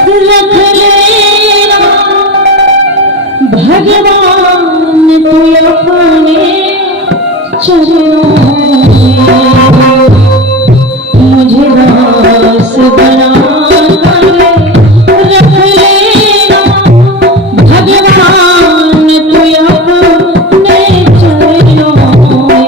रख लेना भगवान तू अपने चरणों में, मुझे दास बना कर रख लेना भगवान तू अपने चरणों में।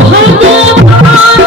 भगवान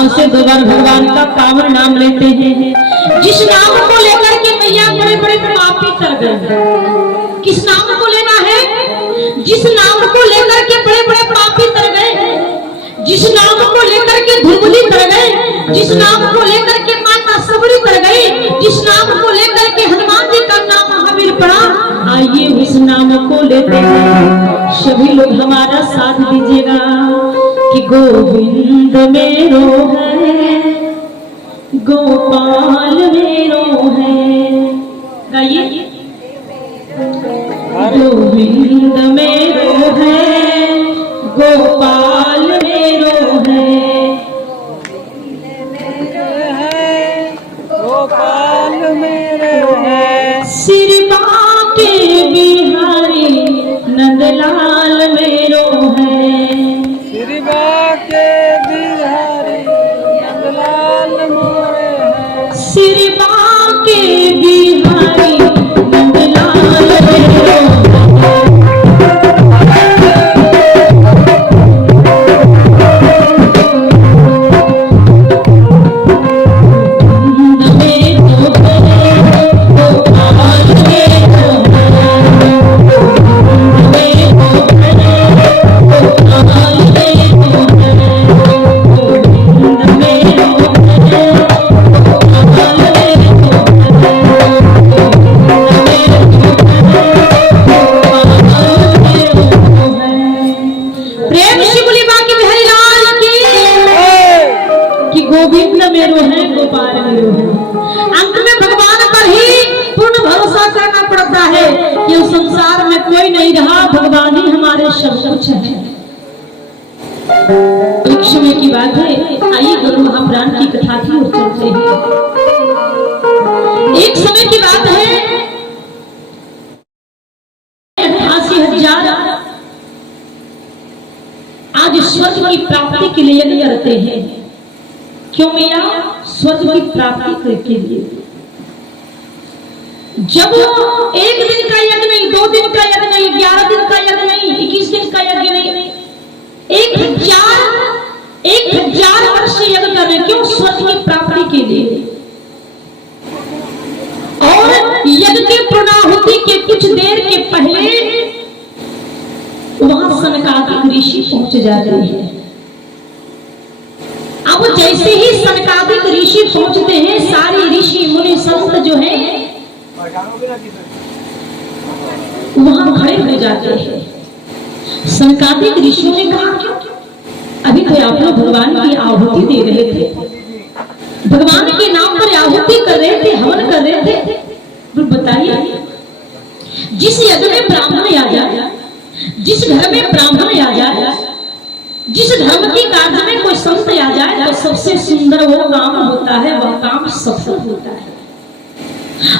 भाव से दो बार भगवान का पावन नाम लेते हैं। जिस नाम को लेकर के मैया बड़े बड़े पापी तर गए। किस नाम को लेना है? जिस नाम को लेकर के बड़े बड़े पापी तर गए, जिस नाम को लेकर के धुलबुली तर गए, जिस नाम को लेकर के माता सबरी तर गई, जिस नाम को लेकर के हनुमान जी का नाम महावीर पड़ा, आइए उस नाम को लेते हैं। सभी लोग हमारा साथ दीजिएगा कि गोविंद मेरो है, गोपाल मेरो है। गाइए, गोविंद मेरो है, गोपाल मेरो है, गोपाल मेरो है। सिरबा के बिहारी नंदलाल मेरो है, सिरबा के बिहारी नंदलाल मोरे है। सिरबा के बिहारी नंदलाल मेरो है। गोविंद मेरो है, गोपाल मेरो है। अंत में भगवान पर ही पूर्ण भरोसा करना पड़ता है कि उस संसार में कोई नहीं रहा, भगवान ही हमारे सब कुछ है। एक समय की बात है, आइए गुरु महाप्राण की कथा की ओर चलते हैं। एक समय की बात है, 88,000 आज स्वर्ग की प्राप्ति के लिए यज्ञ करते हैं। क्यों मैया? स्वर्ग की प्राप्ति के लिए। जब एक दिन का यज्ञ नहीं, 2 दिन का यज्ञ नहीं, 11 दिन का यज्ञ नहीं, 21 दिन का यज्ञ नहीं, 1000 वर्ष यज्ञ कर रहे। क्यों? स्वर्ग की प्राप्ति के लिए। और यज्ञ के पूर्णाहुति के कुछ देर के पहले वहां सनकादिक ऋषि पहुंच जाते हैं। अब जैसे ही सनकादिक ऋषि पहुंचते हैं, सारे ऋषि मुनि संत जो हैं वहां खड़े हो जाते हैं। सनकादिक ऋषियों ने कहा, क्यों? अभी तो आप लोग भगवान की आहुति दे रहे थे, भगवान के नाम पर आहुति कर रहे थे, हवन कर रहे थे। तो बताइए, जिस यज्ञ में ब्राह्मण आ जाए, जिस घर में ब्राह्मण आ जाए, जिस धर्म की कार्य में कोई संत आ जाए, तो सबसे सुंदर वो काम होता है, वह काम सफल होता है।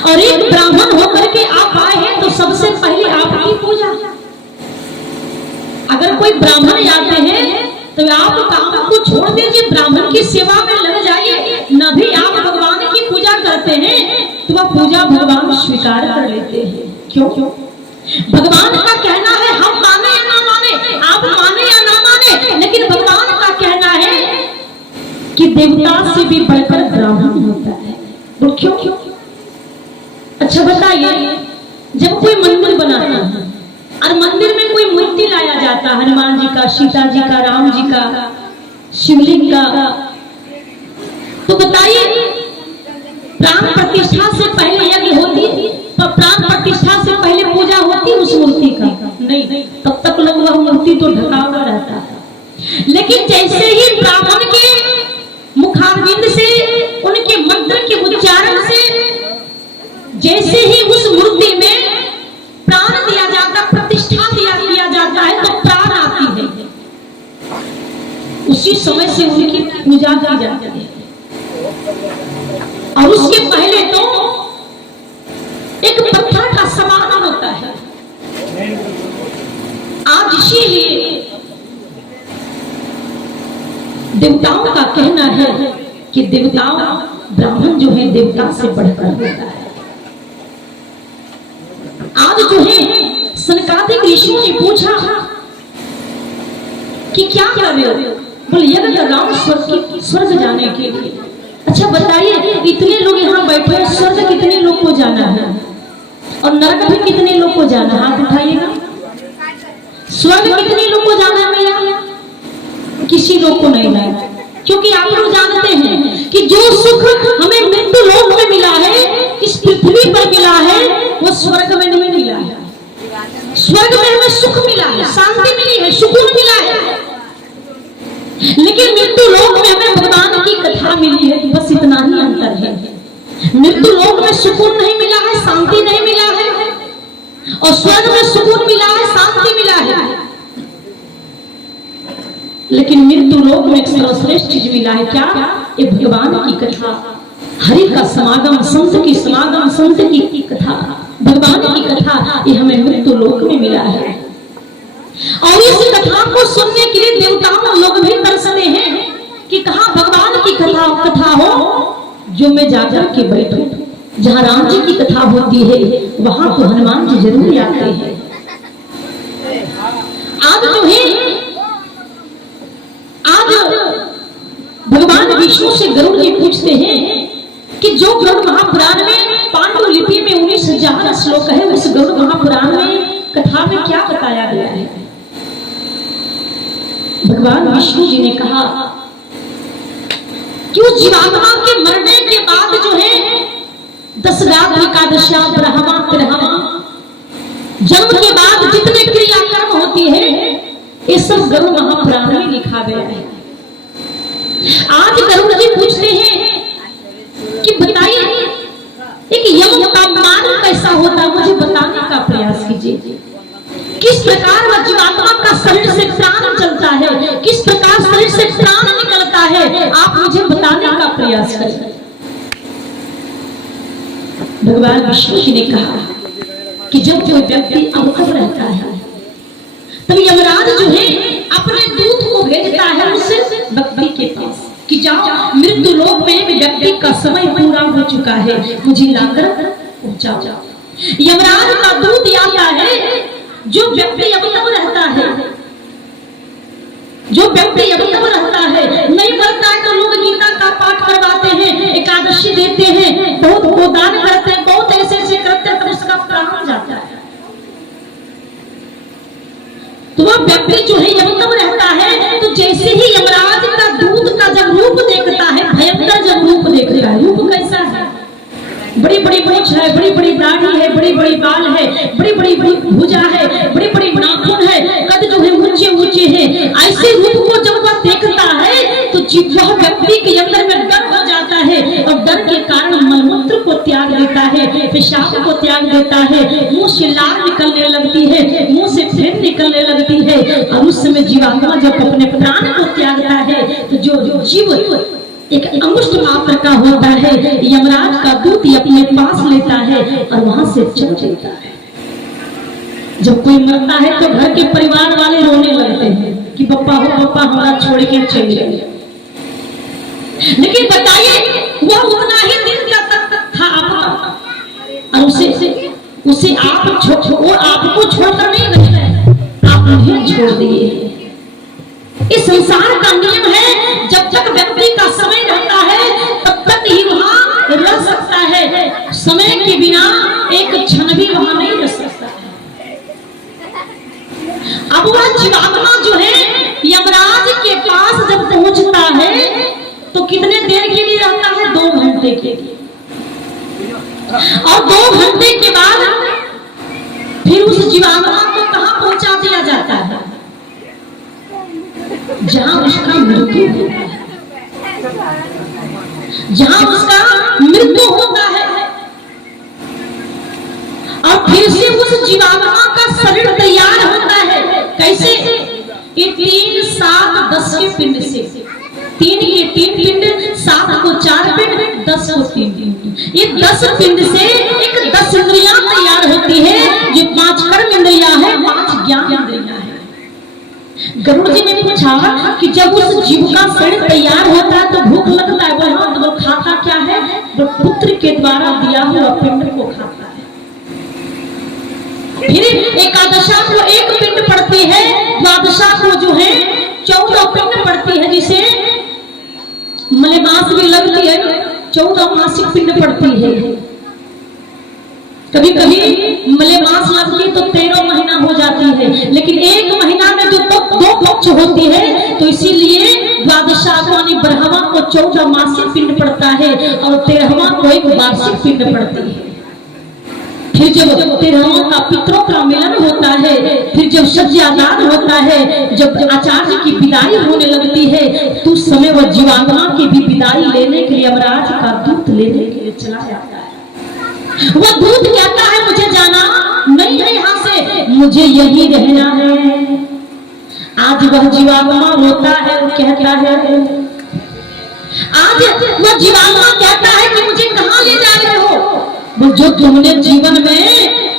और एक ब्राह्मण होकर के आप आए हैं, तो सबसे पहले आपकी पूजा। अगर कोई ब्राह्मण आते हैं तो आप काम को छोड़ दीजिए, ब्राह्मण की सेवा में लग जाइए। न भी आप भगवान की पूजा करते हैं तो वह पूजा भगवान स्वीकार कर लेते हैं। क्यों? भगवान का कहना है, हम माने या ना माने, आप माने या ना माने, लेकिन भगवान का कहना है कि देवता से भी बढ़कर ब्राह्मण होता है। तो क्यों? अच्छा बताइए, जब कोई मंदिर बनाता है और मंदिर में कोई मूर्ति लाया जाता है, हनुमान जी का, सीता जी का, राम जी का, शिवलिंग का, तो बताइए प्राण प्रतिष्ठा से पहले यज्ञ होती, तो प्राण प्रतिष्ठा से पहले पूजा होती उस मूर्ति का? नहीं, तब तक लोग वह मूर्ति तो ढका हुआ रहता है। लेकिन जैसे ही ब्राह्मण के मुखारविंद से, उनके मंत्र के उच्चारण से, जैसे ही उस मूर्ति में प्राण दिया जाता, प्रतिष्ठा दिया जाता है, तो प्राण आती है, उसी समय से उनकी पूजा की जाती है। और उसके पहले तो एक पत्थर का समान होता है। आज इसीलिए देवताओं का कहना है कि देवताओं, ब्राह्मण जो है देवता से बढ़कर होता है। आज जो है सनकादिक ऋषियों ने पूछा कि क्या कर रहे हो? बोले यज्ञ कर रहा हूँ स्वर्ग जाने के लिए। अच्छा बताइए, इतने लोग यहाँ बैठे हैं, स्वर्ग कितने लोग को जाना है और नरक भी कितने लोग को जाना है? हाथ उठाइएगा। स्वर्ग कितने लोग को जाना है भैया? किसी लोग को नहीं जाना, क्योंकि आप लोग जानते हैं कि जो सुख हमें मृत्यु लोक में मिला है, इस पृथ्वी पर मिला है, वो स्वर्ग में नहीं मिला है। स्वर्ग में हमें सुख मिला है, शांति मिली है, सुकून मिला है, लेकिन मृत्यु लोक में हमें भगवान की कथा मिली है। बस इतना ही अंतर है। मृत्यु लोक में सुकून नहीं मिला है, शांति नहीं मिला है, और स्वर्ग में सुकून मिला है, शांति मिला है। लेकिन मृत्यु लोक में एक सर्वश्रेष्ठ चीज मिला है, क्या? एक भगवान की कथा, हरि का समागम, संत की समागम, संत की कथा, भगवान की कथा, ये हमें मृत्यु लोक में मिला है। और इस कथा को सुनने के लिए देवताओं लोग भी तरसते हैं कि कहाँ भगवान की कथा हो जो मैं जाकर के बैठूं। जहाँ राम जी की कथा होती है वहां तो हनुमान जी जरूर आते हैं। आज भगवान विष्णु से गरुड़ जी पूछते हैं कि जो गरुड़ महापुराण में पांडुलिपि में 19,000 श्लोक है, उस गरुड़ महापुराण में कथा में क्या बताया गया है? भगवान विष्णु जी ने कहा कि उस जीवात्मा के मरने के बाद जो है 10 रात्रि एकादशियां, ब्रह्मा तिरहमा, जन्म के बाद जितने क्रियाकर्म होती है, ये सब गरुड़ महापुराण में लिखा गया है। आज गरुड़ जी पूछते हैं कि बताइए एक यम का मार्ग कैसा होता, मुझे बताने का प्रयास कीजिए। किस प्रकार वह जीवात्मा का शरीर से प्राण चलता है, किस प्रकार शरीर से प्राण निकलता है, आप मुझे बताने का प्रयास करें। भगवान विष्णु जी ने कहा कि जब कोई व्यक्ति अवकल रहता है तब यमराज जो है अपने दूत को भेजता है उस व्यक्ति के पास कि जाओ, मृत्यु लोक में व्यक्ति का समय पूरा हो चुका है, मुझे लाकर पहुंचाओ। यमराज का दूत आता है। जो व्यक्ति अवतम रहता है, जो व्यक्ति अवतम रहता है, नहीं मरता है तो लोग गीता का पाठ करवाते हैं, एकादशी देते हैं, बहुत गोदान करते हैं, बहुत ऐसे ऐसे करते हैं, तो उसका प्राण जाता है। तो वह व्यक्ति जो है अवतम रहता है, तो जैसे ही यमराज का दूत का जब रूप देखता है, भयंकर जब रूप देखता है, रूप कैसा है? बड़ी बड़ी मूंछ है, बड़ी बड़ी दाढ़ी है, बड़ी बड़ी बाल है, बड़ी बड़ी भुजा है, बड़ी बड़ी नाखून है, कद जो है ऊंचे ऊंचे हैं। ऐसे रूप को जब वह देखता है तो वह व्यक्ति के अंदर में डर हो जाता है, और डर के कारण मलमूत्र को त्याग देता है, पेशाब को त्याग देता है, मुंह से लार निकलने लगती है, मुंह से फेन निकलने लगती है। और उस समय जीवात्मा जब अपने प्राण को त्यागता है तो जो जीव एक अंगुष्ठ मात्र का होता है, यमराज का दूत अपने पास लेता है और वहां से चल देता है। जब कोई मरता है तो घर के परिवार वाले रोने लगते हैं कि पप्पा हो पप्पा हमारा छोड़ के चले गए। लेकिन बताइए वह उतना ही दिन तक था आपका, और उसे आपको छोड़कर नहीं गए, आप उन्हें छोड़ दिए। इस संसार का नियम है, जब तक व्यक्ति का समय रहता है तब तक ही वहां रह सकता है, समय के बिना एक क्षण भी वहां नहीं रह सकता है। अब वह जीवात्मा जो है यमराज के पास जब पहुंचता है तो कितने देर के लिए रहता है? 2 घंटे के लिए। और 2 घंटे के बाद फिर उस जीवात्मा को कहां पहुंचा दिया जाता है? जहां उसका मृत्यु होता है, जहां उसका मृत्यु होता है। और फिर से उस जीवात्मा का शरीर तैयार होता है। कैसे? ये 3, 7, 10 के पिंड से, 3 के 3 पिंड, 7 को 4 पिंड, 10 को 3 पिंड। ये 10 पिंड से एक 10 इंद्रियां तैयार होती है, जो 5 कर्म इंद्रियां है, 5 ज्ञान इंद्रियां है। गरुड़ जी ने पूछा कि जब उस जीव का शरीर तैयार होता है तो भूख लगता है, तो वो खाता क्या है? वो पुत्र के द्वारा दिया हुआ पिंड को खाता है। फिर एकादशा को 1 पिंड पड़ती है, द्वादशा को जो है 14 पिंड पड़ती पड़ती है जिसे मलेमास भी लगती है, 14 मासिक पिंड पड़ती है। कभी कभी मलेमास लगती तो 13 महीना हो जाती है, लेकिन एक महीना में जो दो पक्ष होती है, तो इसीलिए द्वादशाग्नि ब्रह्मा को 14 मासिक पिंड पड़ता है और 13वां को एक वार्षिक पिंड पड़ती है। फिर जब 13वां का पितरों का मिलन होता है, फिर जब सज्जादान होता है, जब आचार्य की विदाई होने लगती है, तो उस समय वह जीवात्मा की भी विदाई लेने के लिए यमराज का दूत लेने के लिए चला जाता है। वह दूत कहता है मुझे जाना नहीं है यहाँ से, मुझे यही रहना है। आज वह जीवात्मा रोता है, वो कहता है, आज वह जीवात्मा कहता है कि मुझे कहाँ ले जा रहे हो? जो तुमने जीवन में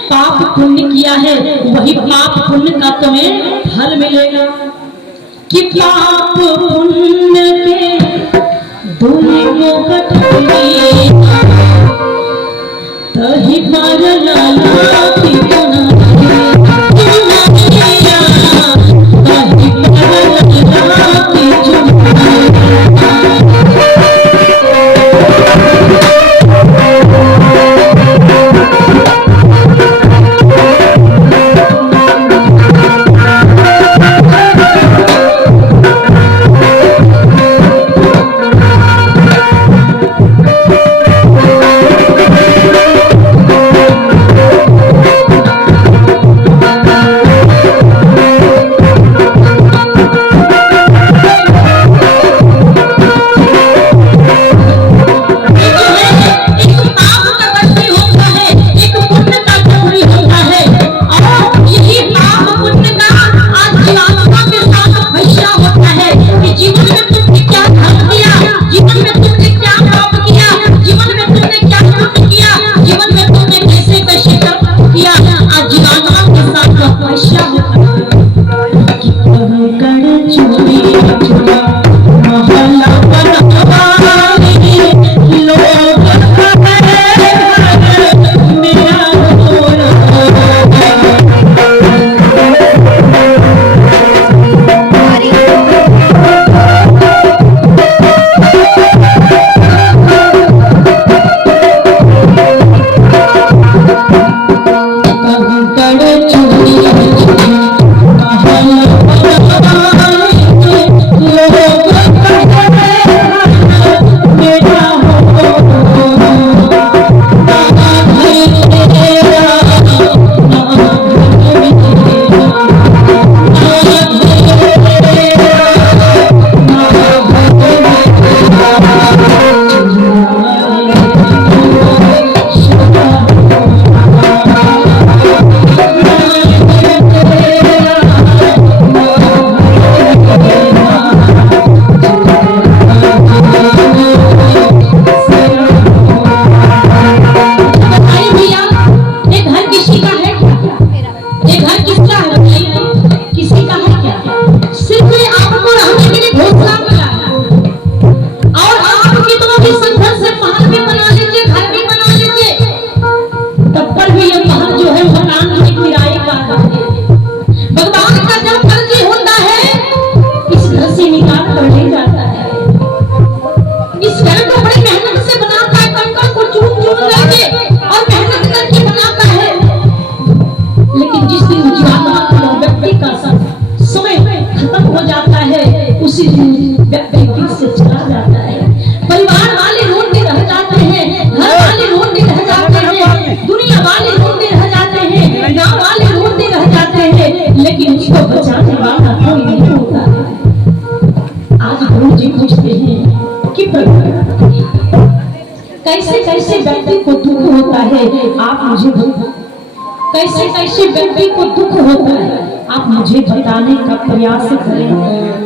पाप पुण्य किया है, वही पाप पुण्य का तुम्हें फल मिलेगा। कि पाप पुण्य के दोनों कठिनाई तही पर लाला की उसी व्यक्ति से चला जाता है। परिवार वाले रोते रह जाते हैं, घर वाले रोते रह जाते हैं, दुनिया वाले रोते रह जाते हैं, गांव वाले रोते रह जाते हैं, लेकिन उसको बचाने वाला कोई नहीं होता है। आज गुरु जी पूछते हैं कि कैसे कैसे व्यक्ति को दुख होता है, आप मुझे कैसे कैसे व्यक्ति को दुख होता है आप मुझे बताने का प्रयास करें।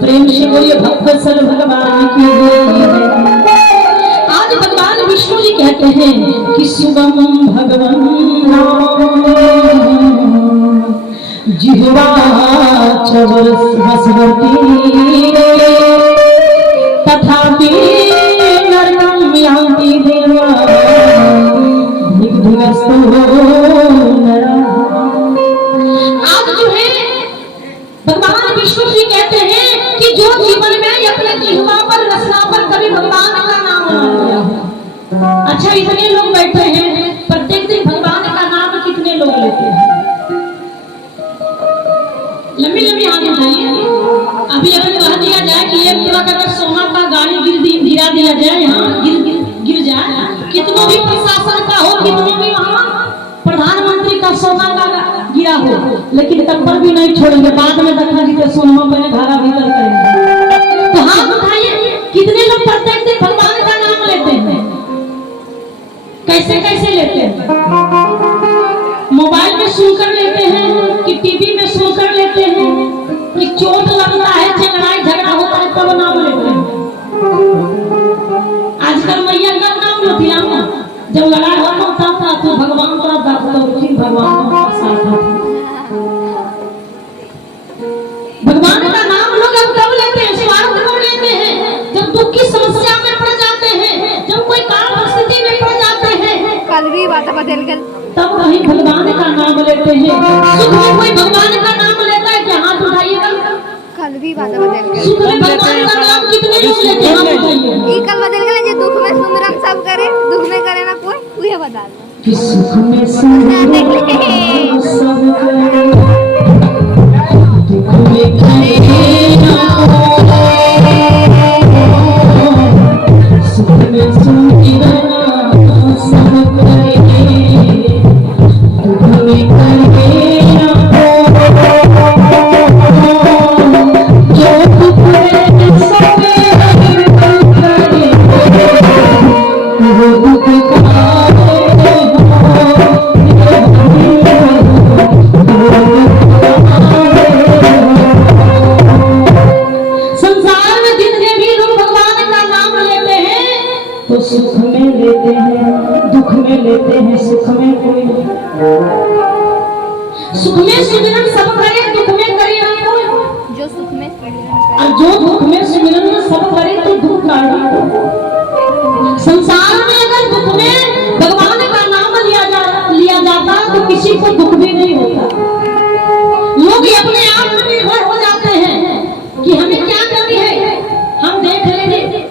प्रेम से बोलिए भक्तवत्सल भगवान की जय। आज भगवान विष्णु जी कहते हैं कि शुभम भगवान जिह्वा चवस्वती तथापि नरकं यान्ति देवा निगधस्तु नरः। आज जो है भगवान भगवान विष्णु जी कहते हैं कि जो जीवन में अपने जिह्वा पर रसना पर कभी भगवान का नाम ना लिया हो। अच्छा, इतने लोग बैठे हैं, प्रत्येक दिन भगवान का नाम कितने लोग लेते हैं? लंबी लंबी हाथ उठाइए। अभी अगर कह दिया जाए कि एक ट्रक अगर सोना का गाड़ी गिरा दिया जाए, यहाँ गिर जाए, कितनों भी प्रशासन का हो, कितनों भी वहाँ प्रधानमंत्री का सोना का गिरा हो, लेकिन तब पर भी नहीं छोड़ेंगे। बाद में देखा जी तो सोनमा पहले धारा भीतर करेंगे। तो हाथ उठाइए, कितने लोग प्रत्येक दिन भगवान का नाम लेते हैं? कैसे कैसे लेते हैं? मोबाइल में सुनकर लेते हैं कि टीवी में सुनकर लेते हैं कि चोट लगता है, लड़ाई झगड़ा होता है तब नाम लेते हैं। आजकल मैया का नाम लो दिया ना, जब लड़ाई होता था तो भगवान का भगवान का साथ भगवान का नाम लोग अब कब लेते हैं? स्वार्थ कब लेते हैं? जब दुख की समस्या में पड़ जाते हैं, जब कोई काम परिस्थिति में पड़ जाते हैं, कल भी बात बदल गई, तब कहीं भगवान का नाम लेते हैं। सुख में कोई भगवान का नाम लेता है क्या? हाथ उठाइएगा। कल भी बात बदल गई। सुख में भगवान का नाम कितने लोग लेते हैं? हाथ उठाइए। ई कल बदल गई, जो दुख में सुमिरन सब करे, दुख में करे ना कोई, तू ये बता दे। कि सुख में सुमिरन सब करे, दुख में करे ना कोई। सुख में सुमिरन सब करे, दुख में करे ना तो सुख में लेते हैं, दुख में लेते हैं, सुख में कोई। सुख में सुमिरन सब करे, दुख में करे ना कोई। जो सुख में और जो दुख में सुमिरन सब करे तो दुख काढ़ी। संसार में अगर दुख में भगवान का नाम लिया जाता तो किसी को दुख भी नहीं होता। लोग अपने आप में निर्भर हो जाते हैं कि हमें क्या करनी है, हम देख लेंगे।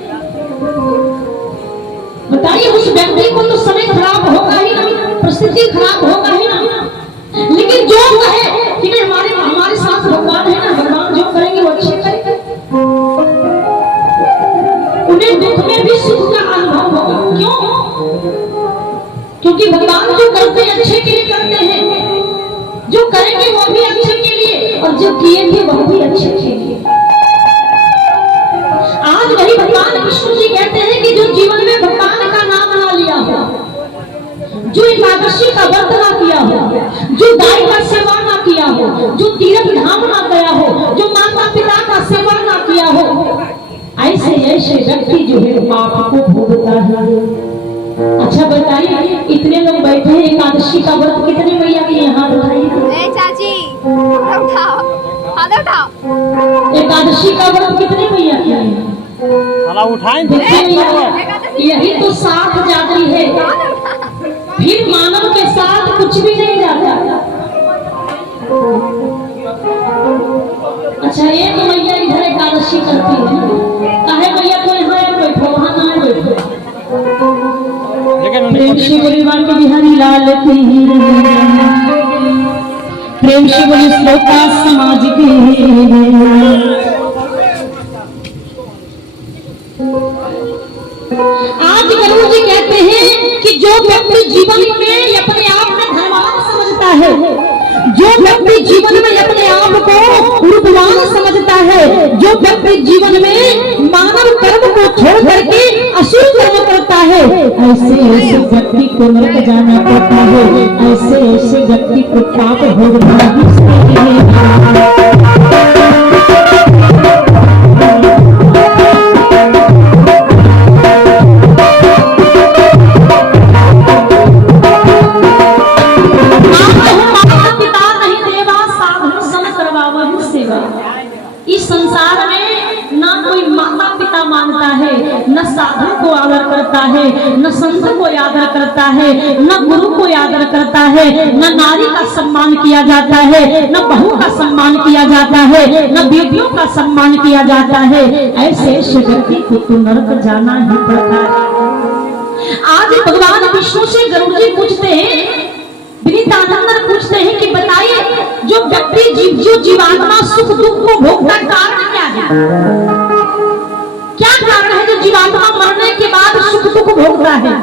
बताइए, उस व्यक्ति को तो समय खराब होगा ही ना, परिस्थिति खराब होगा ही ना, लेकिन जो कहे कि नहीं हमारे साथ भगवान है ना, भगवान जो करेंगे वो अच्छे करेंगे, उन्हें दुख में भी सुख का अनुभव होगा। क्यों? क्योंकि भगवान जो करते हैं अच्छे के लिए करते हैं, जो करेंगे वो भी अच्छे के लिए, और जो किए थे वो भी अच्छे के लिए। आज वही भगवान विष्णु जी कहते हैं कि जो जीवन में भगवान का नाम ना लिया हो, जो एकादशी का व्रत ना किया हो, जो गाय का सेवा ना किया हो, जो तीर्थ धाम ना गया हो, जो माता पिता का सेवा ना किया हो, ऐसे ऐसे व्यक्ति जो है पाप को भोगता है। अच्छा बताइए, इतने लोग बैठे हैं, एकादशी का व्रत कितने भैया के यहाँ उठाइए? चाची उठाओ, हाथ उठाओ। एकादशी का व्रत कितने भैया के हैं? उठाएं। यही तो साथ जाती है, फिर मानव के साथ कुछ भी नहीं जाता। अच्छा, एक मैया इधर एकादशी करती है, कहे भैया तो यहाँ बैठो, वहाँ ना बैठो। प्रेम से बोली बांके बिहारी लाल की, प्रेम से बोली श्लोका समाज की। आज गुरु जी कहते हैं कि जो व्यक्ति जीवन में अपने आप में धर्मवान समझता है, जो व्यक्ति जीवन में अपने आप को रूपवान समझता है, जो व्यक्ति जीवन में मानव कर्म को छोड़ करके असुर कर्म करता है, ऐसे ऐसे व्यक्ति को नरक जाना पड़ता है, ऐसे ऐसे व्यक्ति को पाप भोगना ही। इस संसार में ना कोई माता पिता मानता है, न साधु को आदर करता है, न संत को आदर करता है, न गुरु को आदर करता है, न नारी का सम्मान किया जाता है, न बहू का सम्मान किया जाता है, न बेटियों का सम्मान किया जाता है। ऐसे व्यक्ति को तो नरक जाना ही पड़ता है। आज भगवान विष्णु से गरुड़ जी पूछते हैं, विनीतानंद पूछते हैं कि बताइए जो व्यक्ति जो जीवात्मा सुख दुख को भोगता कारण क्या है? क्या कारण है जो जीवात्मा मरने के बाद सुख दुख भोगता है?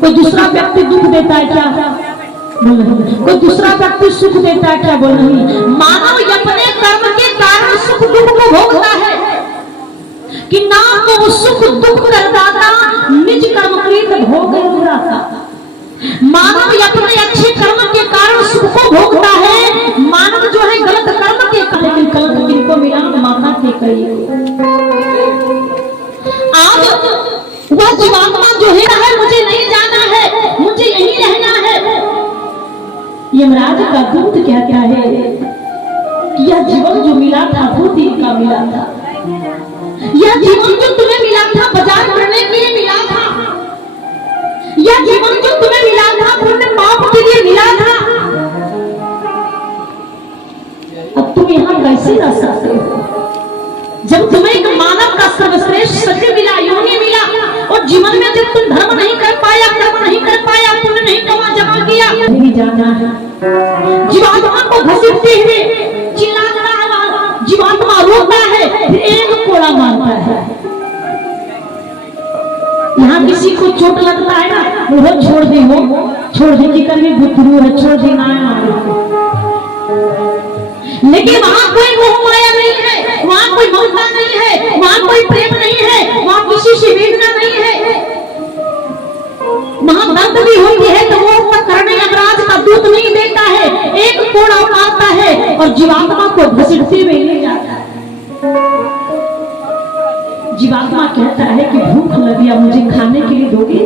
कोई दूसरा व्यक्ति दुख देता है क्या? कोई दूसरा व्यक्ति सुख देता है क्या? बोल नहीं। मानव अपने कर्म के कारण सुख दुख को भोगता है कि ना तो सुख दुख करदाता निज कर्मकृत भोग रहा। मानव अपने अच्छे कर्म के कारण सुख को भोगता है, मानव जो है गलत कर्म के कारण, लेकिन गलत किनको मिला? माता के करिए। आज वह जीवात्मा जो है मुझे नहीं जाना है, मुझे यहीं रहना है। यमराज का दूत क्या क्या है? यह जीवन जो मिला था वो दिन का मिला था। यह जीवन जो तुम्हें मिला था बाजार करने के लिए मिला था। यह जीवन जो तुम्हें मिला था पुण्य पाप के लिए मिला था। अब तुम यहाँ कैसे रह सकते हो जब तुम्हें एक मानव का सर्वश्रेष्ठ शरीर मिला, योनि मिला, और जीवन में जब तुम धर्म नहीं कर पाया, कर्म नहीं कर पाया, पुण्य नहीं जमा किया, नहीं जाना है। जीवात्मा को घसीटते हुए चिल्लाता है, जीवात्मा रोता है, फिर एक कोड़ा मारता है। यहाँ किसी को चोट लगता है ना, वो छोड़ दे, वो छोड़ दे कि कभी बुतरू है, छोड़ दे ना मारे। लेकिन वहाँ कोई मोह माया नहीं है, वहाँ कोई ममता नहीं है, वहाँ कोई प्रेम नहीं है, वहाँ किसी से वेदना नहीं है। वहाँ दर्द भी होती है तो वो करने अपराध का दूत नहीं देता है, एक कोड़ा मारता है और जीवात्मा को घसीटते हुए ले जाता है। जीवात्मा कहता है कि भूख लगी, अब मुझे खाने के लिए दोगे?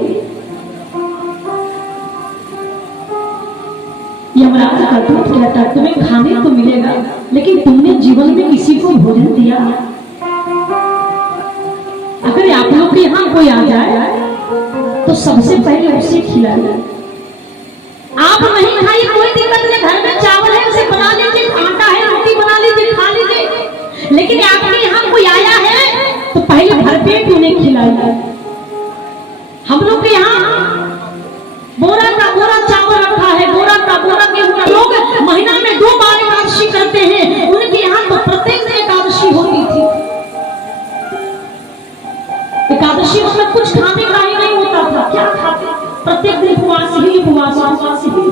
यमराज का दूत कहता है तुम्हें खाने तो मिलेगा, लेकिन तुमने जीवन में किसी को भोजन दिया? अगर आप लोग के यहाँ कोई आ जाए तो सबसे पहले उसे खिलाइए। आप नहीं खाइए कोई दिक्कत नहीं, घर में चावल है उसे बना लीजिए, आटा है रोटी बना लीजिए, खा लीजिए। लेकिन आपके यहाँ कोई आया है तो पहले भरपेट उन्हें खिलाइए। हम लोग के यहाँ बोरा का बोरा चावल रखा है, बोरा का बोरा गेहूं। लोग महीना में 2 बार एकादशी करते हैं, उनके यहाँ तो प्रत्येक दिन एकादशी होती थी। एकादशी में कुछ खाने का ही नहीं होता था, क्या खाते? प्रत्येक दिन उपवास ही उपवास, उपवास ही।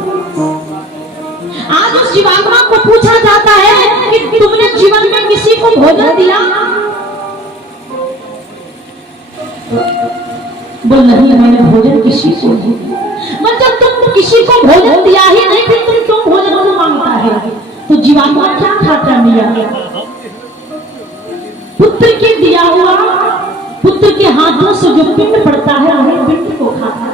आज उस जीवात्मा को पूछा जाता है कि तुमने जीवन में किसी को भोजन दिया? बोल नहीं, मैंने भोजन किसी को नहीं। मतलब तुम किसी को भोजन दिया ही नहीं, फिर तुम भोजन को मांगता है तो जीवात्मा क्या खाता? मिया पुत्र के दिया हुआ, पुत्र के हाथों से जो पिंड पड़ता है वही पिंड को खाता है।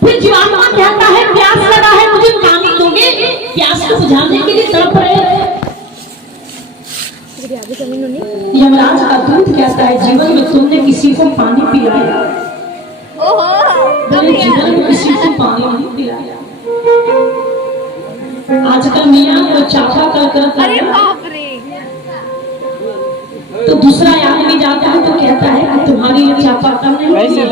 फिर जीवात्मा कहता है प्यास लगा है, मुझे पानी दोगे? प्यास को बुझाने के लिए तड़प रहे हैं। यमराज का दूत कहता है जीवन में तुमने किसी को पानी पिलाया? जीवन में किसी को पानी नहीं पिलाया। आजकल मियाँ को चापा कल करता है तो दूसरा आदमी जाता है तो कहता है कि तुम्हारी ये चापा कल नहीं है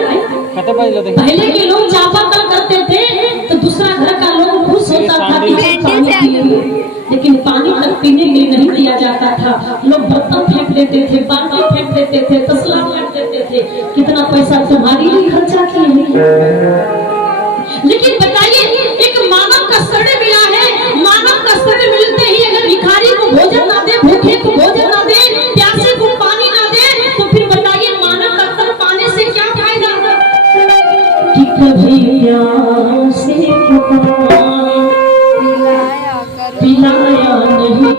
ना? पहले के लोग चापा कल करते थे तो दूसरा घर का लोग खुश होता था कि पानी पिए, लेकिन पानी तक पीने के लिए नहीं दिया जाता था। लोग बर्तन फेंक देते थे, बाल्टी फेंक देते थे, तसला फेंक देते थे। कितना पैसा तुम्हारी लिए खर्चा किए। लेकिन बताइए एक मानव का शरीर मिला है, मानव का शरीर मिलते ही अगर भिखारी को भोजन ना दे, भूखे को भोजन ना दे, प्यासे को पानी ना दे, तो फिर बताइए मानव का तन पाने से क्या फायदा? कि कभी प्यासे पिलाया नहीं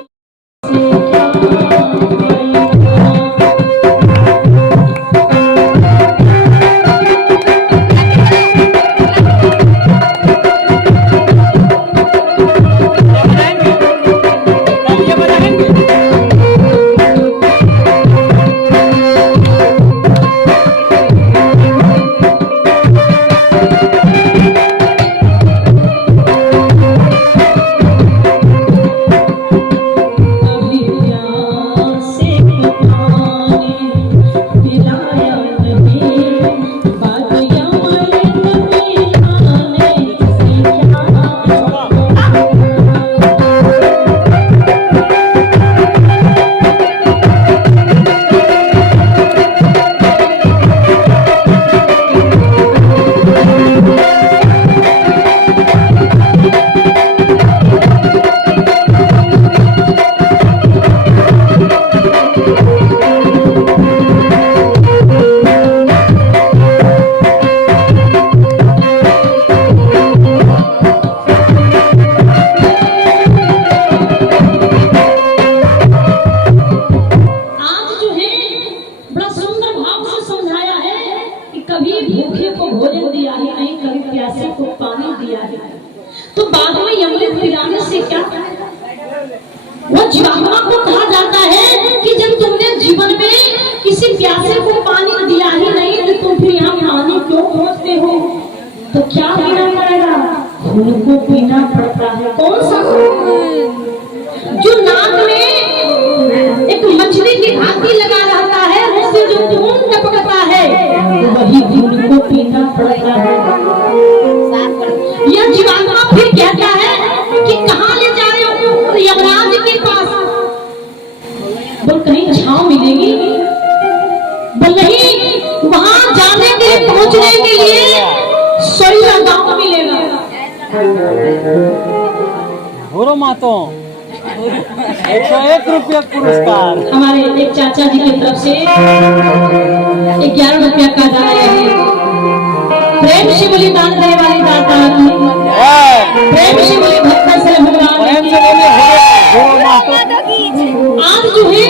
किसी प्यासे को पानी दिया ही नहीं तो तुम फिर यहाँ पानी क्यों खोजते हो? तो क्या पीना पड़ेगा? खून को पीना पड़ता है। कौन सा खून? जो नाक में एक मछली की भांति लगा रहता है, उससे जो खून टपकता है वही खून को पीना पड़ता है। यह जीवात्मा फिर कहता है कि कहाँ ले जा रहे हो? यमराज के पास। बोल कहीं छांव मिलेगी? बोल नहीं, वहां जाने के लिए, पहुंचने के लिए सोईला गांव मिलेगा। भोरो मातो 101 रुपया पुरस्कार। हमारे एक चाचा जी की तरफ से 11 रुपया का दान है। प्रेम से बोली दान देने वाली दाता की, प्रेम से बोली भक्त से भगवान की। आज जो है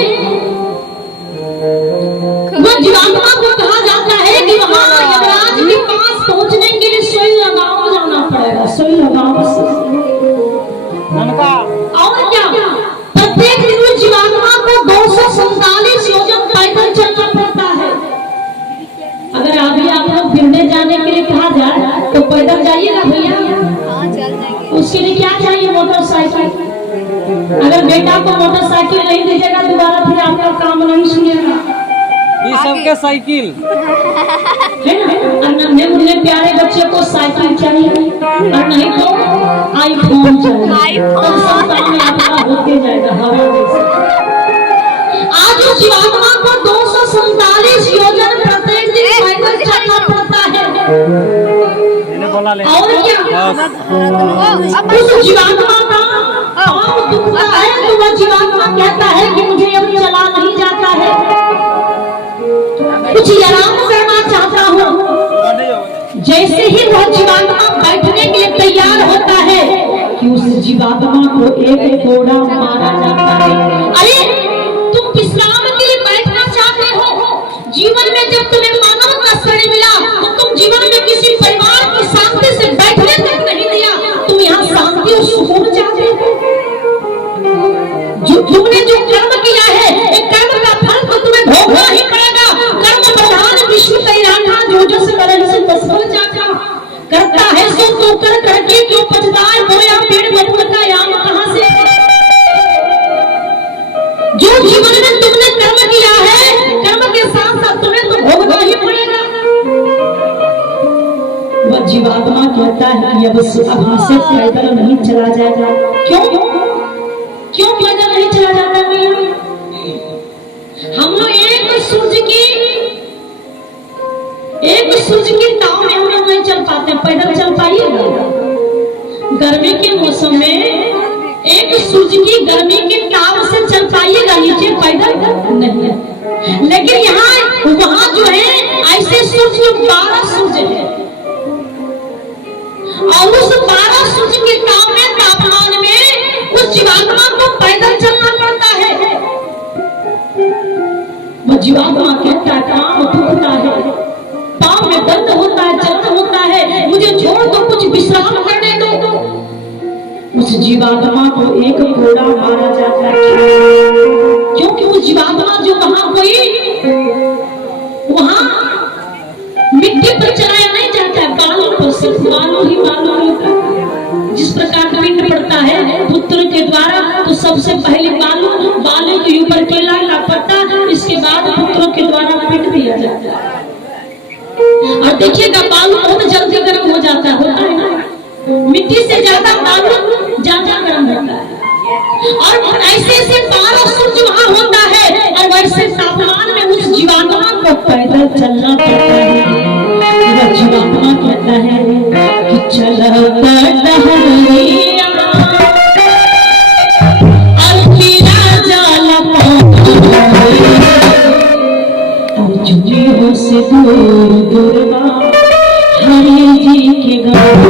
वो जीवात्मा को कहा जाता है कि वहाँ यमराज के पास पहुंचने के लिए सोईला गांव जाना पड़ेगा। सोईला गांव से और क्या, प्रत्येक दिन उस जीवात्मा को 247 योजन पैदल चलना पड़ता है। अगर अभी आप लोग फिरने जाने के लिए कहा जाए तो पैदल जाइएगा भैया? उसके लिए क्या चाहिए? मोटरसाइकिल। अगर बेटा को मोटरसाइकिल नहीं दीजिएगा दोबारा फिर आपका काम नहीं सुनेगा। ये सबके साइकिल है ना? नन्हे मुन्ने प्यारे बच्चे को साइकिल चाहिए और नहीं तो आईफोन चाहिए। तो सब काम आपका होते जाएगा हवा जैसे। आज उस जीवात्मा को 247 योजन प्रत्येक दिन पैदल चलना पड़ता है। और क्या, उस जीवात्मा का पाँव दुखता है तो वह जीवात्मा कहता है कि मुझे अब चला नहीं जाता है, कुछ आराम करना चाहता हूँ। जैसे ही वह जीवात्मा बैठने के लिए तैयार होता है कि उस जीवात्मा को एक कोड़ा मारा जाता है। अरे तुम विश्राम के लिए बैठना चाहते हो? जीवन में जब तुम्हें मानव का शरीर मिला तो तुम जीवन में किसी परिवार को शांति से बैठने तक नहीं दिया, तुम यहाँ शांति और सुकून चाहते हो। जो तुमने जो कर्म किया है, एक कर्म का फल तो तुम्हें भोगना ही पड़ेगा। कर्म प्रधान विश्व कल्याणा जो जस करे से बसवर जाता। करता है सो तो कर करके क्यों पछताए, बोया पेड़ बबूल का याम कहाँ से? जो जीवन में तुमने कर्म किया है, कर्म के साथ साथ तुम्हें तो भोगना ही पड़ेगा। वह जीवात्मा कहता है कि अब से पैदल नहीं चला जाएगा। क्यों क्यों पैदल नहीं चला जाता? हम लोग एक सूरज की ताव में हम लोग नहीं चल पाते। पैदल चल पाइएगा? गर्मी के मौसम में एक सूरज की गर्मी की ताव से चल पाइएगा नीचे? पैदल नहीं। लेकिन यहाँ वहाँ जो है ऐसे सूरज के 12 सूरज है और उस 12 सूरज के ताव में, तापमान में उस जीवात्मा को पैदल चलना पड़ता है। वो जीवात्मा कहता है काम दुखता है, पाँव में दर्द होता है, जलन होता है, मुझे छोड़ दो, कुछ विश्राम करने दो। उस जीवात्मा को एक कोड़ा मारा जाता है क्योंकि उस जीवात्मा जो वहां कोई वहां मिट्टी पर चलाया नहीं जाता है, बालों पर, सिर्फ बालू ही बालू होता है। जिस प्रकार पिंड पड़ता है पुत्र के द्वारा तो सबसे पहले बालू के ऊपर केला का पत्ता, इसके बाद पुत्रों के द्वारा पिंड दिया जाता है। और देखिएगा बालू बहुत जल्दी गर्म हो जाता है ना, मिट्टी से ज्यादा बालू ज्यादा गर्म होता है। और ऐसे 12 सूरज वहां होता है और वैसे तापमान में उस जीवात्मा को पैदल चलना पड़ता है। वह जीवात्मा कहता है कि चलता हो से दूर दूर हरि जी के गाँव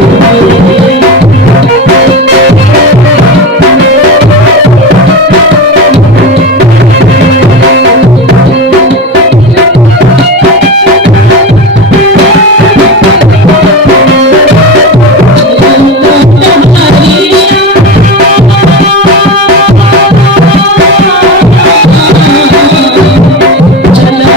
चला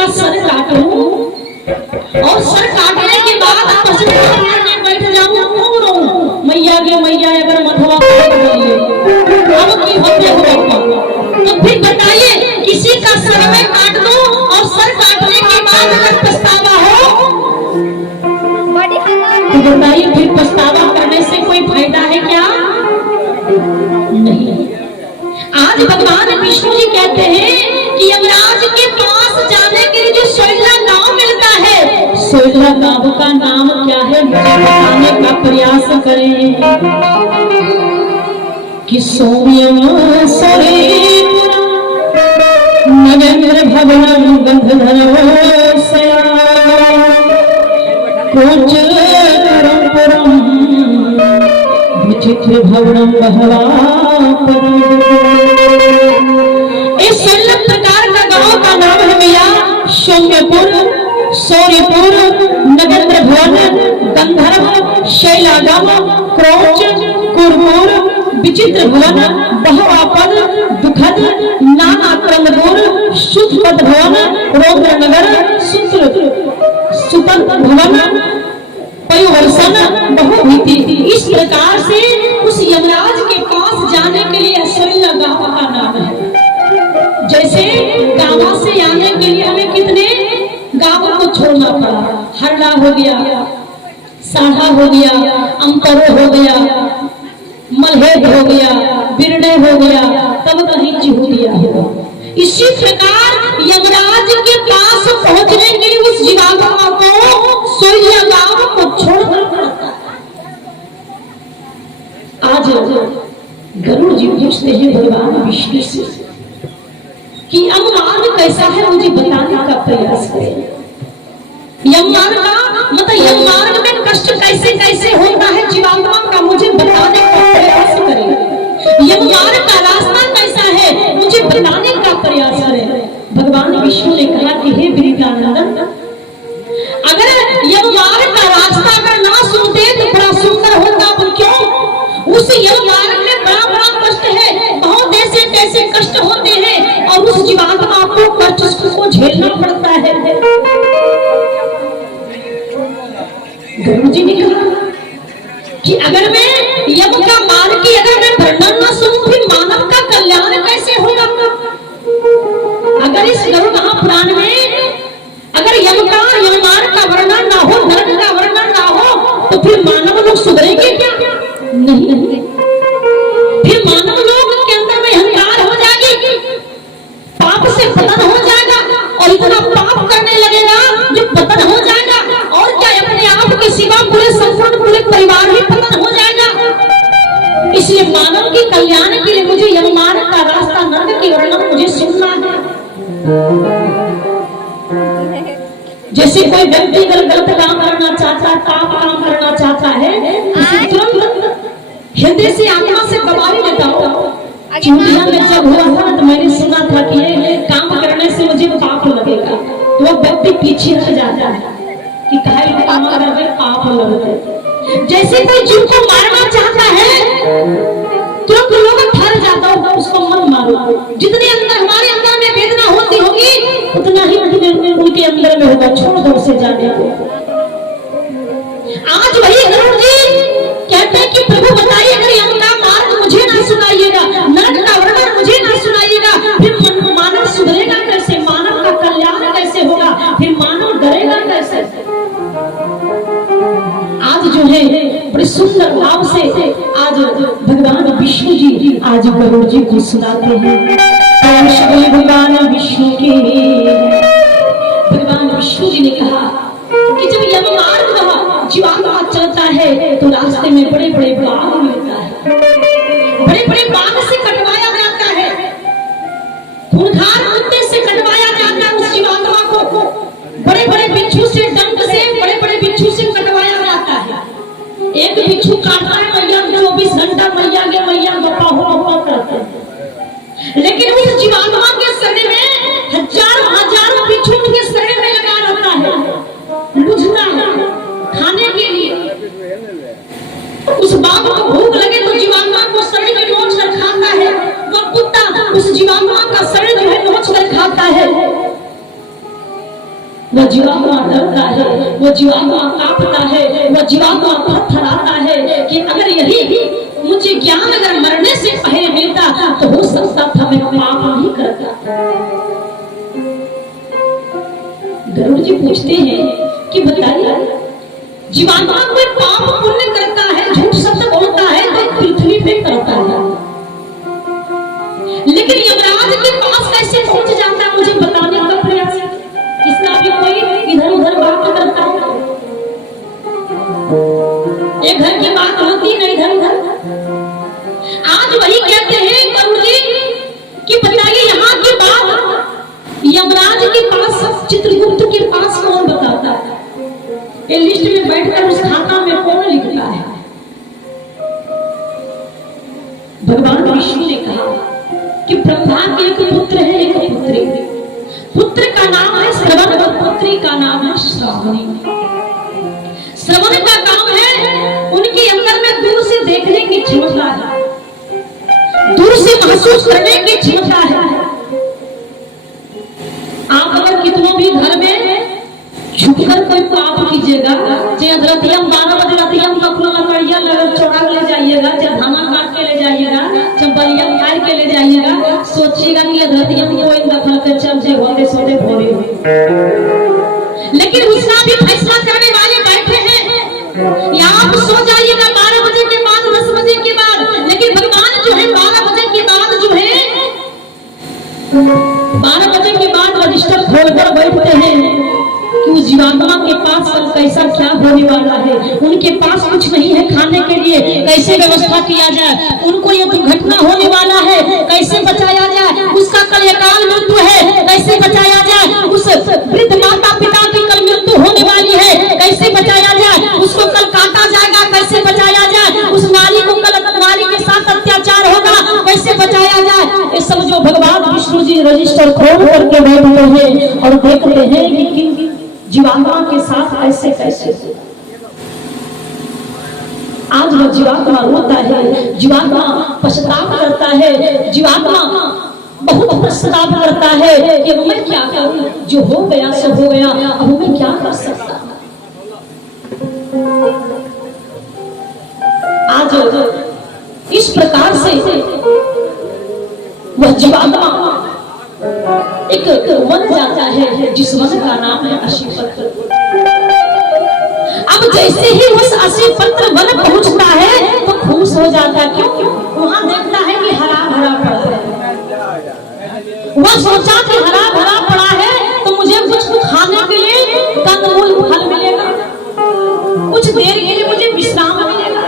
का सर काटूं और सर काटने के बाद पछतावा करने बैठ जाऊं तो रहूं मैया गे मैया अगर मधवा काट दिए अब की होते हो बापा। तो फिर बताइए किसी का सर में काट दूं और सर काटने के बाद अगर पछतावा हो तो बताइए फिर पछतावा करने से कोई फायदा है क्या? नहीं। आज भगवान विष्णु जी कहते हैं कि यमराज के पास जाने के लिए जो सोयला गांव मिलता है, सोयला गांव का नाम क्या है मुझे बताने का प्रयास करें। कि सौम्यम सरेपुरा नगेंद्र भवनम गंधर्वसया कोचरपुरम विचित्र भवनम बहवापरम। इस 16 प्रकार का गांव का नाम है भैया सौम्यपुर, सौर्यपुर, नगेंद्र भवन, गंधर्व, शैलागम, क्रोच, कुरपुर, विचित्र भवन, बहवापद, दुखद, नाना क्रमदूर, सुखपद भवन, रौद्र नगर, सुपद भवन, पयोवर्षण, बहुभीति। इस प्रकार से उस यमराज के पास जाने के लिए सोयला गांव का नाम है। जैसे गांव से आने के लिए हमें कितने गांव को छोड़ना पड़ा, हरला हो गया, साढ़ा हो गया, अंतरो हो गया, मलहेद हो गया, बिरणे हो गया, तब कहीं चिहुलिया होगा। इसी प्रकार यमराज के पास पहुंचने के लिए उस जीवात्मा को सोयला गांव को छोड़ना पड़ता है। आज गरुड़ जी पूछते हैं भगवान विष्णु से कि यममार्ग कैसा है मुझे बताने का प्रयास करें। यममार्ग का मतलब यममार्ग में कष्ट कैसे कैसे होता है जीवात्मा का मुझे बताने का प्रयास करें। यममार्ग का रास्ता कैसा है मुझे बताने का प्रयास करें। भगवान विष्णु ने कहा कि हे गिरिजानंदन, अगर यममार्ग का रास्ता अगर ना सुनते तो बड़ा सुंदर होता, पर क्यों? उस यममार्ग में बड़ा बड़ा कष्ट है, बहुत ऐसे कैसे कष्ट होते हैं और उस जीवात्मा को कष्ट को झेलना पड़ता है। गुरु जी ने कहा कि अगर मैं यम का मार्ग की अगर मैं वर्णन न सुनूं फिर मानव का कल्याण कैसे होगा? अगर इस गरुड़ महापुराण में अगर यम मार्ग का वर्णन ना हो, नरक का वर्णन ना हो, तो फिर मानव लोग सुधरेंगे क्या? नहीं। फिर मानव लोग के अंदर में अहंकार हो जाएगी, पाप से पतन हो जाएगा और इतना पाप करने लगेगा जो पतन हो जाएगा, और क्या अपने आप के सिवा पूरे संपूर्ण पूरे परिवार ही पतन हो जाएगा। इसलिए मानव के कल्याण के लिए मुझे यममार्ग का रास्ता, नरक की वर्णन मुझे सुनना है। जैसे कोई व्यक्ति गलत काम करना चाहता है, पाप काम करना चाहता है, तुरंत हृदय से आत्मा से गवाही लेता हो। चूड़िया में जब हुआ था तो मैंने सुना था कि ये काम करने से मुझे पाप लगेगा, तो वो व्यक्ति पीछे हट जाता है कि काहे काम करने पाप लगेगा। जैसे कोई जीव को मारना चाहता है तुरंत लोग ठहर जाता होगा, उसको मत मारो। जितने अंदर हमारे अंदर में वेदना होती होगी उतना ही उनके अंदर में होगा, छोड़ दो उसे जाने को। आज वही गरुड़ जी कहते हैं कि प्रभु बताइए अगर यम का मार्ग मुझे ना सुनाइएगा, नरक का वर्णन मुझे ना सुनाइएगा, फिर मानव सुधरेगा कैसे? मानव का कल्याण कैसे होगा? फिर मानव डरेगा कैसे? आज जो है बड़े सुंदर भाव से आज भगवान विष्णु जी आज गरुड़ जी को सुनाते हैं। भगवान विष्णु के भगवान विष्णु जी ने कहा कि जब यम मार्ग जीवात्मा चलता है तो रास्ते में बड़े बड़े बाग मिलता है, बड़े बड़े बाग से कटवाया जाता है, खूंखार कुत्ते से कटवाया जाता है उस जीवात्मा को, बड़े बड़े बिच्छू से, डंक से, बड़े बड़े बिच्छू से कटवाया जाता है। एक बिच्छू काटता है मैया 24 घंटा मैया के मैया गप्पा हो करते हैं, लेकिन उस जीवात्मा के शरीर में हजारों बिच्छू के शरीर में लगा रहता है, बुझता है खाने के लिए। उस बाघ को भूख लगे तो जीवात्मा को शरीर में नोच कर खाता है, वह कुत्ता उस जीवात्मा का शरीर जो है नोच कर खाता है। वो जीवात्मा डरता है, वो जीवात्मा कांपता है, वो जीवात्मा थरथराता है कि अगर यही मुझे ज्ञान अगर मरने से पहले मिलता तो हो सकता था मैं पाप नहीं करता। गरुड़ जी पूछते हैं कि बताइए जीवात्मा कोई पाप पुण्य करता है, झूठ शब्द बोलता है तो पृथ्वी पे करता है, लेकिन यमराज के पास कैसे पहुंच जाता है मुझे बताने का प्रयास। इसका भी कोई इधर उधर बात करता है, एक घर की बात होती है इधर उधर। आज वही कहते हैं गरुड़ जी कि बताइए यहाँ की बात यमराज के पास, चित्रगुप्त के पास कौन बताता है? ये लिस्ट में बैठकर उस खाता में कौन लिखता है? भगवान विष्णु ने कहा कि ब्रह्मा के एक पुत्र है, एक पुत्री। पुत्र का नाम है श्रवण और पुत्री का नाम है श्रावणी। श्रवण का काम है उनके अंदर में दूर से देखने की क्षमता है, दूर से महसूस करने की क्षमता है। आप अगर कितनों भी घर में छुपकर कोई पाप कीजिएगा, चाहे रतिया 12 बजे रतिया अपना लकड़िया चौड़ा ले जाइएगा, चाहे धाना काट के ले जाइएगा, चाहे बलिया फाड़ के ले जाइएगा, सोचिएगा कि रतिया कोई दखल के चलते होते सोते भोरे हो। लेकिन उसका भी फैसला करने वाले बैठे हैं। या आप सो जाइएगा 12 बजे के बाद, 10 बजे के बाद, लेकिन भगवान जो है 12 बजे के बाद जो है 12 बजे के बाद रजिस्टर खोलकर बैठते हैं कि उस जीवात्मा के पास कल कैसा क्या होने वाला है। उनके पास कुछ नहीं है खाने के लिए, कैसे व्यवस्था किया जाए, उनको ये दुर्घटना होने वाला है कैसे बचाया जाए, उसका कल अकाल मृत्यु है कैसे बचाया जाए, उस वृद्ध माता पिता की कल मृत्यु होने वाली है कैसे बचाया जाए, उसको कल काटा जाएगा कैसे बचाया जाए, उस नारी को कल नारी के साथ अत्याचार होगा कैसे बचाया जाए। ये सब जो भगवान विष्णु जी रजिस्टर खोल करके बैठते हैं और देखते हैं कि किन जीवात्मा के साथ ऐसे कैसे। आज वो जीवात्मा रोता है, जीवात्मा पश्चाताप करता है, जीवात्मा बहुत पश्चाताप करता है कि मैं क्या करूं, जो हो गया सो हो गया, अब मैं क्या कर सकता। आज इस प्रकार से वह जीवात्मा एक वन जाता है जिस वन का नाम है अशीपत्र। अब जैसे ही उस अशीपत्र वन पहुंचता है तो खुश हो जाता है, क्यों? वहां देखता है कि हरा भरा पड़ा है। वह सोचा कि हरा भरा पड़ा है तो मुझे कुछ खाने के लिए कंदमूल फल मिलेगा, कुछ देर के लिए मुझे विश्राम मिलेगा,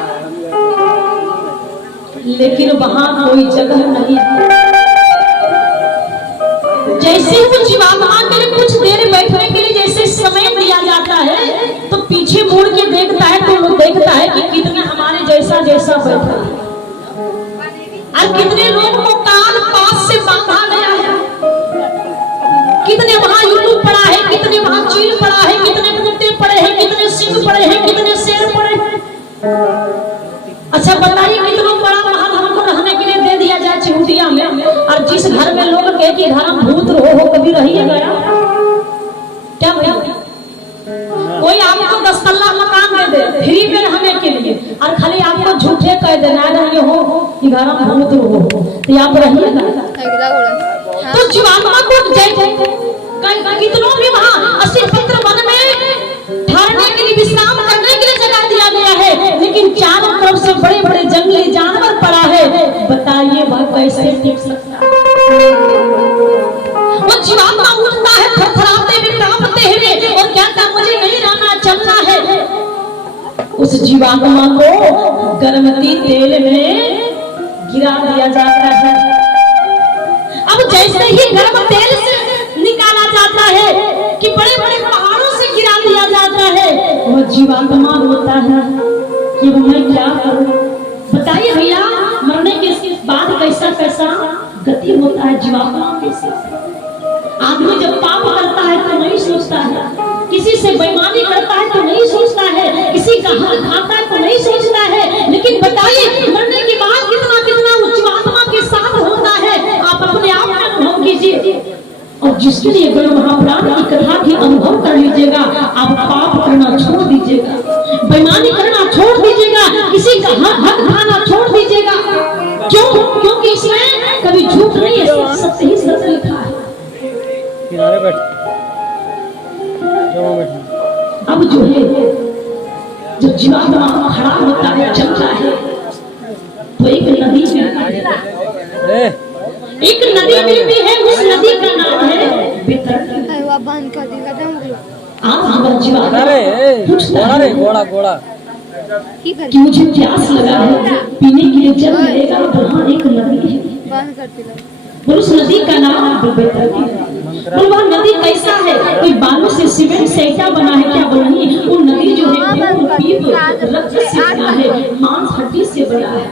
लेकिन वहां कोई जगह नहीं है। जैसे वो जीवात्मा के लिए कुछ देर बैठने के लिए जैसे समय दिया जाता है तो पीछे मुड़ के देखता है तो वो देखता है कि कितने हमारे जैसा जैसा बैठा है और कितने लोग को कान पास से बांधा गया है, कितने वहां यूट्यूब पड़ा है, कितने वहां चील पड़ा है, कितने कुत्ते पड़े हैं, कितने सिंह पड़े हैं, कितने शेर पड़े हैं। अच्छा बताइए कितना बड़ा महल हमको रहने के लिए दे दिया जाए चिहुटिया में, और जिस घर में लोग कहे कि घर में भूत हो कभी रहिए गया क्या भैया? कोई आपको 10 तल्ला मकान दे दे फ्री में रहने के लिए और खाली आपको झूठे कह देना रहिए हो कि घर में भूत हो तो आप रहिएगा। तो जीवात्मा को कितनों भी वहां अशीपत्र वन में ठहरने के लिए विश्राम करने के लिए जगह दिया गया है, लेकिन चारों तरफ से बड़े बड़े जंगली जानवर पड़ा है। बताइए वह कैसे टिक सकता? वो जीवात्मा उठता है थरथराते हुए कांपते हुए और कहता मुझे नहीं रहना, चलना है। उस जीवात्मा को गर्मती तेल में गिरा दिया जाता है। अब जैसे ही गर्म तेल से निकाला जाता है कि बड़े बड़े पहाड़ों से गिरा दिया जाता है, वह जीवात्मा रोता है कि मैं क्या करूं। बताइए भैया मरने के बाद कैसा कैसा गति होता है जीवात्मा के साथ। आदमी जब पाप करता है तो नहीं सोचता है, किसी से बेईमानी करता है तो नहीं सोचता है, किसी का हक खाता है तो नहीं सोचता है, लेकिन बताइए मरने के बाद कितना कितना उस जीवात्मा के साथ होता है, आप अपने आप में अनुभव कीजिए। और जिसके लिए बड़े महापुराण की कथा की अनुभव कर लीजिएगा, आप पाप करना छोड़ दीजिएगा, बेईमानी करना छोड़ दीजिएगा, किसी का हक खाना छोड़ दीजिएगा। क्यों? क्योंकि इसमें कभी झूठ नहीं है, सत्य ही सत्य लिखा है। किनारे बैठ जाओ बैठ। अब जो है जब जीवात्मा खड़ा होता है, चलता है, तो एक नदी मिलती है, उस नदी का नाम है बैतरणी। अरे वाह, बंद कर देगा तुम लोग आज जब जीवात्मा अरे पूछता घोड़ा है रे घोड़ा घोड़ा की कर कि मुझे प्यास लगा है, पीने के लिए जल मिलेगा, वहाँ एक नदी है। बंद करते लोग। बोल उस नदी का नाम बैतरणी है। बोल वह नदी कैसा है? कोई बालू से सीमेंट से ईटा बना है क्या? बोल नहीं, वो नदी जो है खून, पीप, रक्त से बना है, मांस हड्डी से बना है।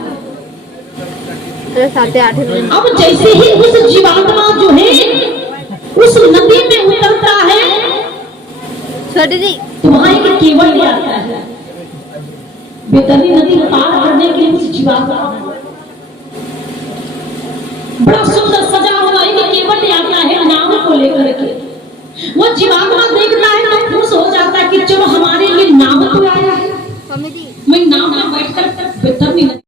7-8 अब जैसे ही उस जीवात्मा जो है उस नदी में उतरता है, छोटी जी तो वहाँ एक केवट आता है। बैतरणी नदी पार करने के लिए उस जीवात्मा बड़ा सुंदर सजा हुआ एक केवट आता है नाव को लेकर के। वो जीवात्मा देखता है तो खुश हो जाता है कि चलो हमारे लिए नाव तो आया है, मम्मी जी मैं नाव में बैठकर बैतरणी